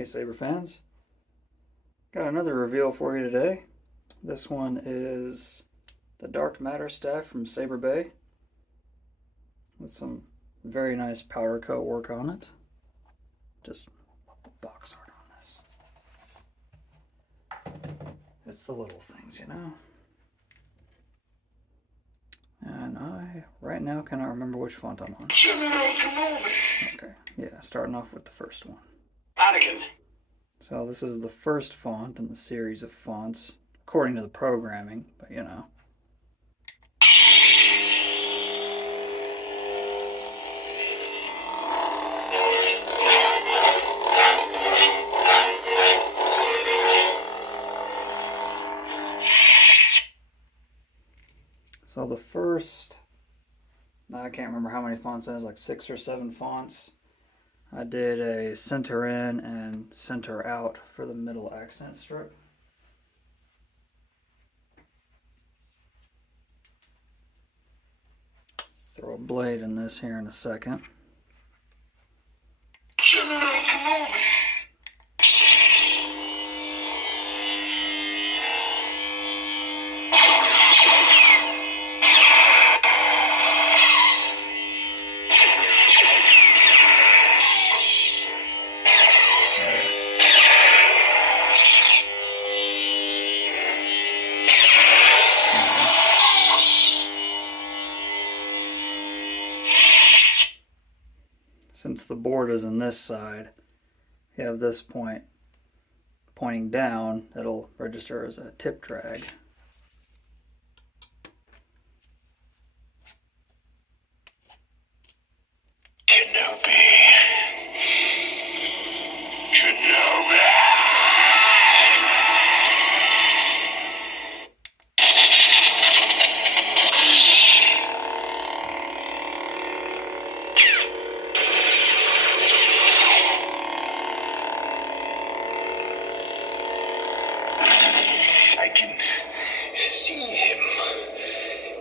Hey Saber fans, got another reveal for you today. This one is the Dark Matter staff from Saberbay with some very nice powder coat work on it. Just love the box art on this. It's the little things, you know. And I, right now, cannot remember which font I'm on. Okay, yeah, starting off with the first one. Anakin. So this is the first font in the series of fonts, according to the programming, but you know. So the first, I can't remember how many fonts it is, like 6 or 7 fonts. I did a center in and center out for the middle accent strip. Throw a blade in this here in a second. Since the board is on this side, you have this point pointing down, it'll register as a tip drag. I can see him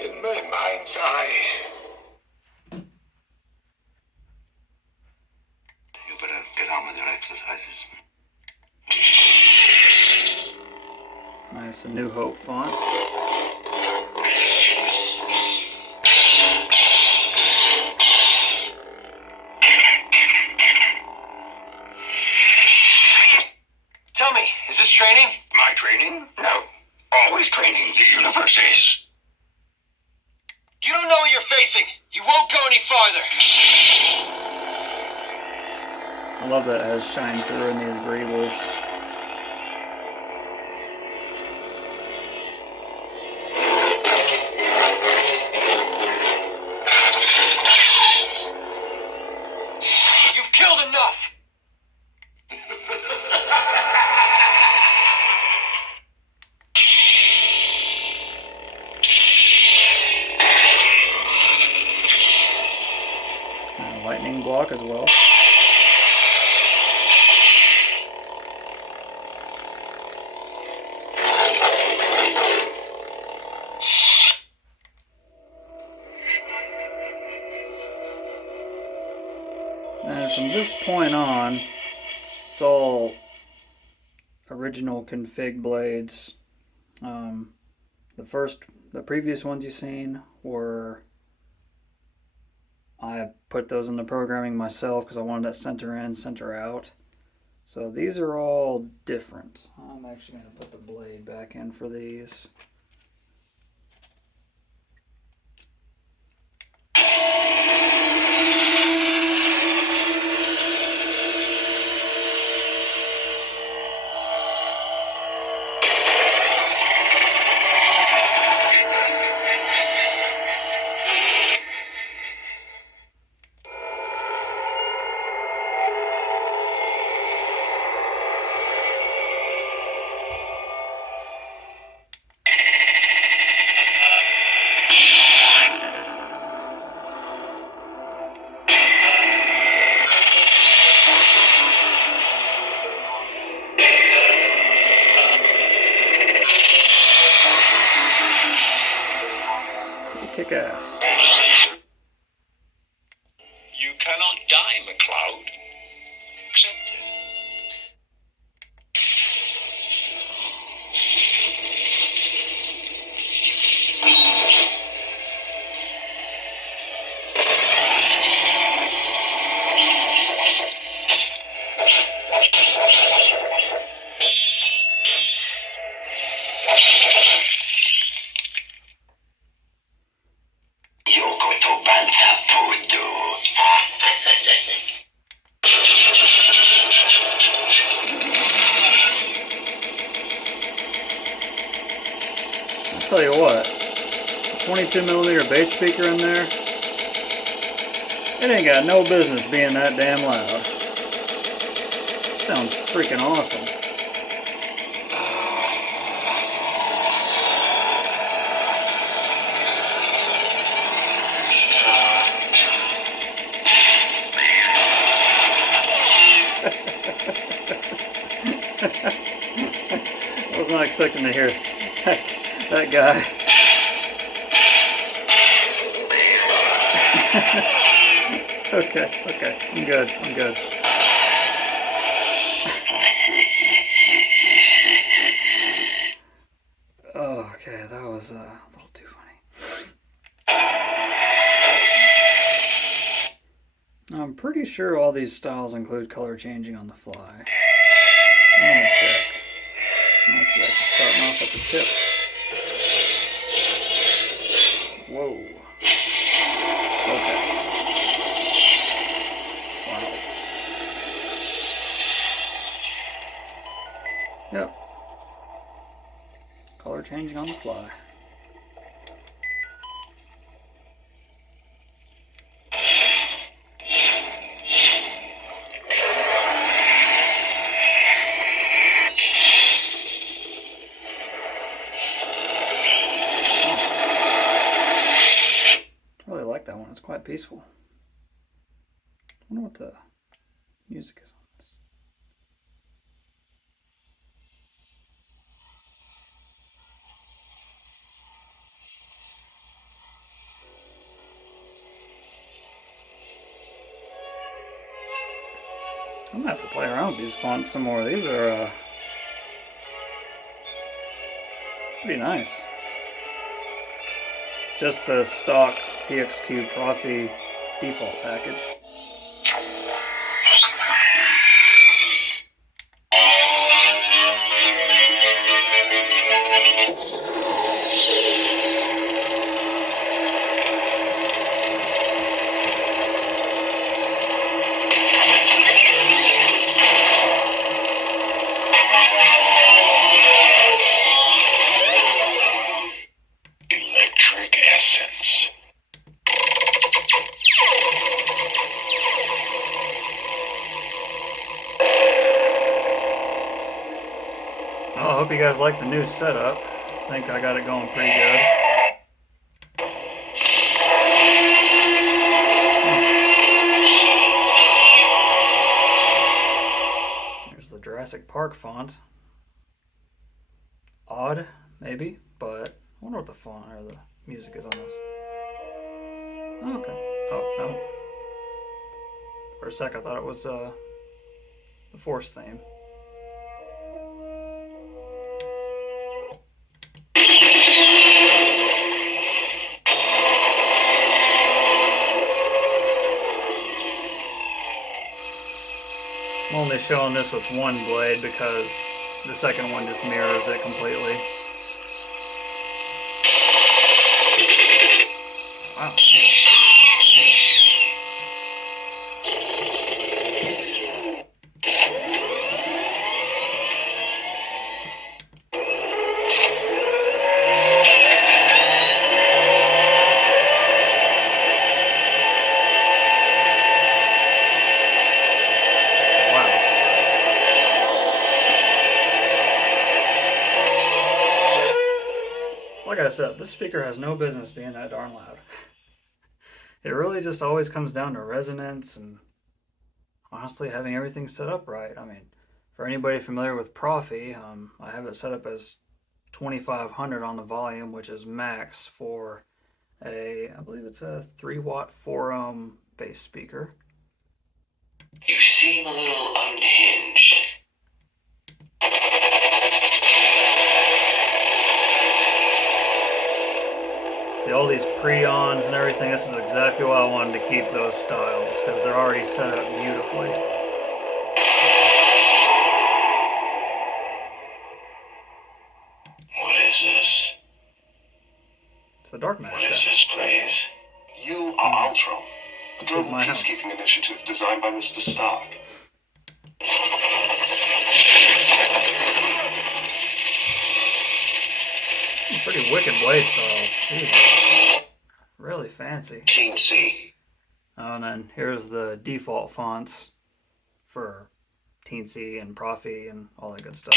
in my mind's eye. You better get on with your exercises. Nice, a New Hope font. Tell me, is this training? My training? No. Always training. The universe is. You don't know what you're facing. You won't go any farther. I love that it has shine through in these greebles. You've killed enough. Lightning block as well. And from this point on, it's all original config blades. The previous ones you've seen were, I put those into programming myself because I wanted that center in, center out. So these are all different. I'm actually going to put the blade back in for these. Kick ass. You cannot die, McCloud. Accept it. tell you what, 22mm bass speaker in there, it ain't got no business being that damn loud. Sounds freaking awesome. I was not expecting to hear that guy. Okay, I'm good. Oh, okay, that was a little too funny. I'm pretty sure all these styles include color changing on the fly. Let me check. Let's see, actually starting off at the tip. Whoa. Okay. Wow. Yep. Color changing on the fly. I really like that one. It's quite peaceful. I wonder what the music is on this. I'm gonna have to play around with these fonts some more. These are pretty nice. It's just the stock TXQ Proffie default package. I hope you guys like the new setup. I think I got it going pretty good. There's the Jurassic Park font. Odd, maybe, but I wonder what the font or the music is on this. Oh, okay. Oh, no. For a sec I thought it was the Force theme. I'm only showing this with one blade because the second one just mirrors it completely. Wow. Like I said, this speaker has no business being that darn loud. It really just always comes down to resonance and honestly having everything set up right. I mean, for anybody familiar with Proffie, I have it set up as 2500 on the volume, which is max for I believe it's a 3-watt 4-ohm bass speaker. You seem a little unhinged. See, all these pre-ons and everything, this is exactly why I wanted to keep those styles, because they're already set up beautifully. What is this? It's the Dark Matter. What is this place? You are Ultron, a This is global my house. peacekeeping initiative designed by Mr. Stark. Pretty wicked blade styles. Jesus. Really fancy. Teensy. Oh, and then here's the default fonts for Teensy and Proffie and all that good stuff.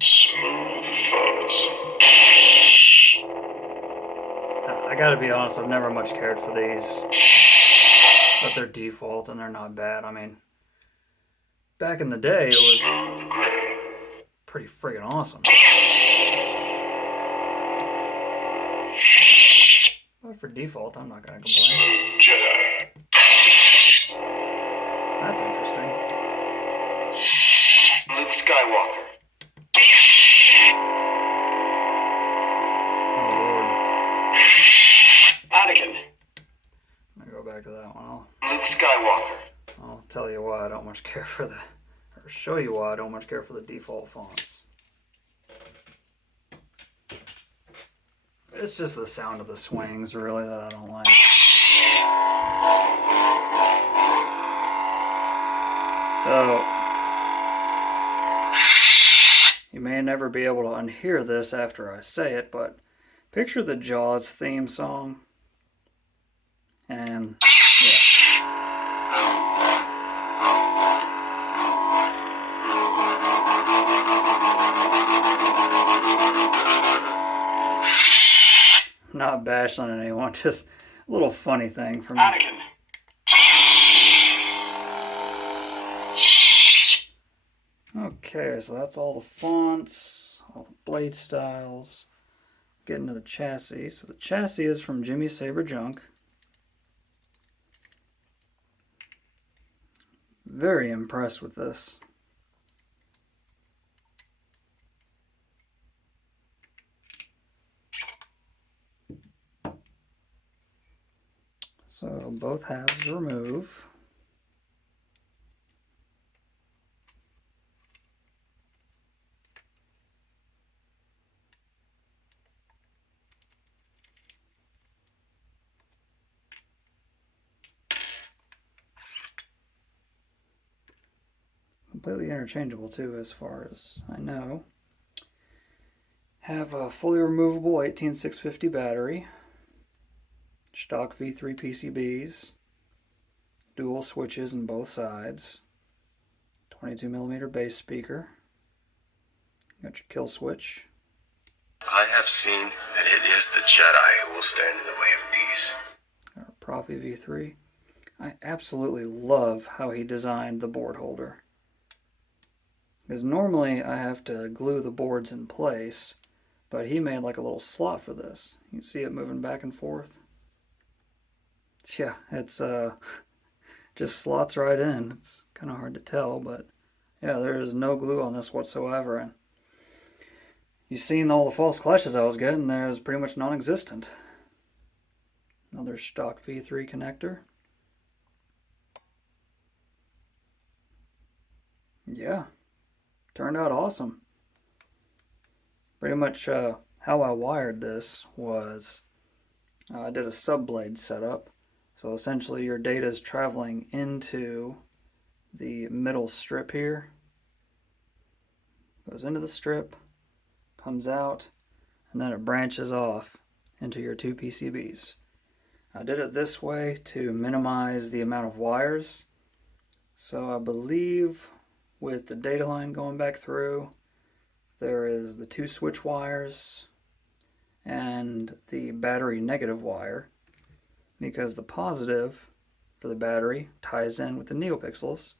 Smooth fuzz. I gotta be honest, I've never much cared for these. But they're default and they're not bad. I mean, back in the day, it was Smooth gray. pretty friggin' awesome. But for default, I'm not gonna complain. Smooth Jedi. That's interesting. Luke Skywalker. Oh lord. Anakin. I'm gonna go back to that one. Luke Skywalker. I'll tell you why I don't much care for the, or show you why I don't much care for the default fonts. It's just the sound of the swings, really, that I don't like. So, you may never be able to unhear this after I say it, but picture the Jaws theme song. And, yeah. Not bashing on anyone, just a little funny thing for me. Anakin. Okay, so that's all the fonts, all the blade styles. Getting to the chassis. So the chassis is from Jimmy Saber Junk. Very impressed with this. So both halves remove. Completely interchangeable too, as far as I know. Have a fully removable 18650 battery. Stock v3 PCBs, dual switches in both sides, 22mm bass speaker, got your kill switch. I have seen that it is the Jedi who will stand in the way of peace. Our Proffie v3. I absolutely love how he designed the board holder. Because normally I have to glue the boards in place, but he made like a little slot for this. You can see it moving back and forth. Yeah, it's just slots right in. It's kind of hard to tell, but yeah, there is no glue on this whatsoever. And you've seen all the false clashes I was getting. There's pretty much non-existent. Another stock V3 connector. Yeah, turned out awesome. Pretty much how I wired this was I did a sub-blade setup. So essentially your data is traveling into the middle strip here. Goes into the strip, comes out, and then it branches off into your two PCBs. I did it this way to minimize the amount of wires. So I believe with the data line going back through, there is the two switch wires and the battery negative wire, because the positive for the battery ties in with the neopixels,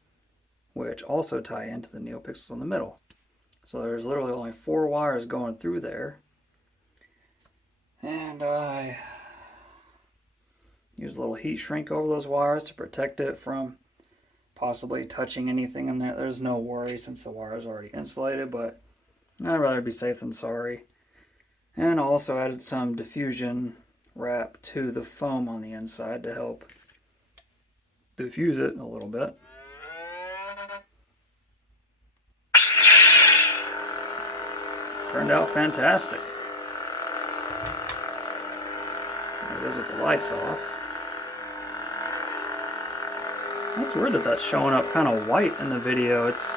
which also tie into the neopixels in the middle. So there's literally only 4 wires going through there. And I use a little heat shrink over those wires to protect it from possibly touching anything in there. There's no worry since the wire is already insulated, but I'd rather be safe than sorry. And I also added some diffusion wrap to the foam on the inside to help diffuse it a little bit. Turned out fantastic. it is with the lights off. That's weird that that's showing up kind of white in the video. It's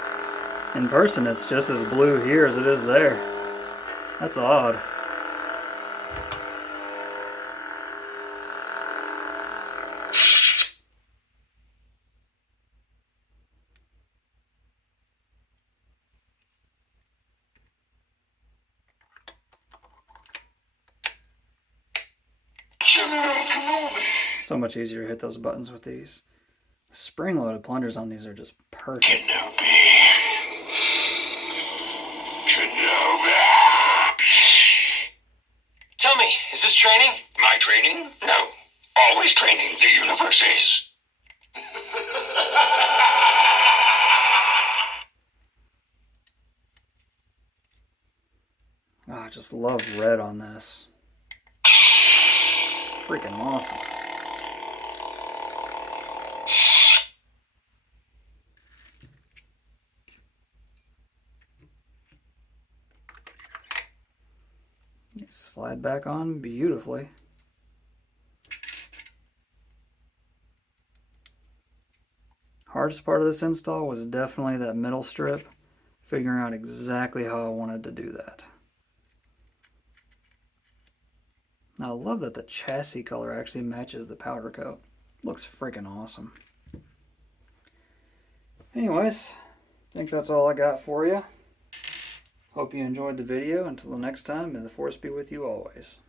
in person, it's just as blue here as it is there. That's odd. So much easier to hit those buttons with these. The spring-loaded plungers on these are just perfect. Kenobi. Tell me, is this training? My training? No. Always training. The universe is. Oh, I just love red on this. Freaking awesome. Slide back on beautifully. Hardest part of this install was definitely that middle strip, figuring out exactly how I wanted to do that. Now, I love that the chassis color actually matches the powder coat. Looks freaking awesome. Anyways, I think that's all I got for you. Hope you enjoyed the video. Until the next time, may the force be with you always.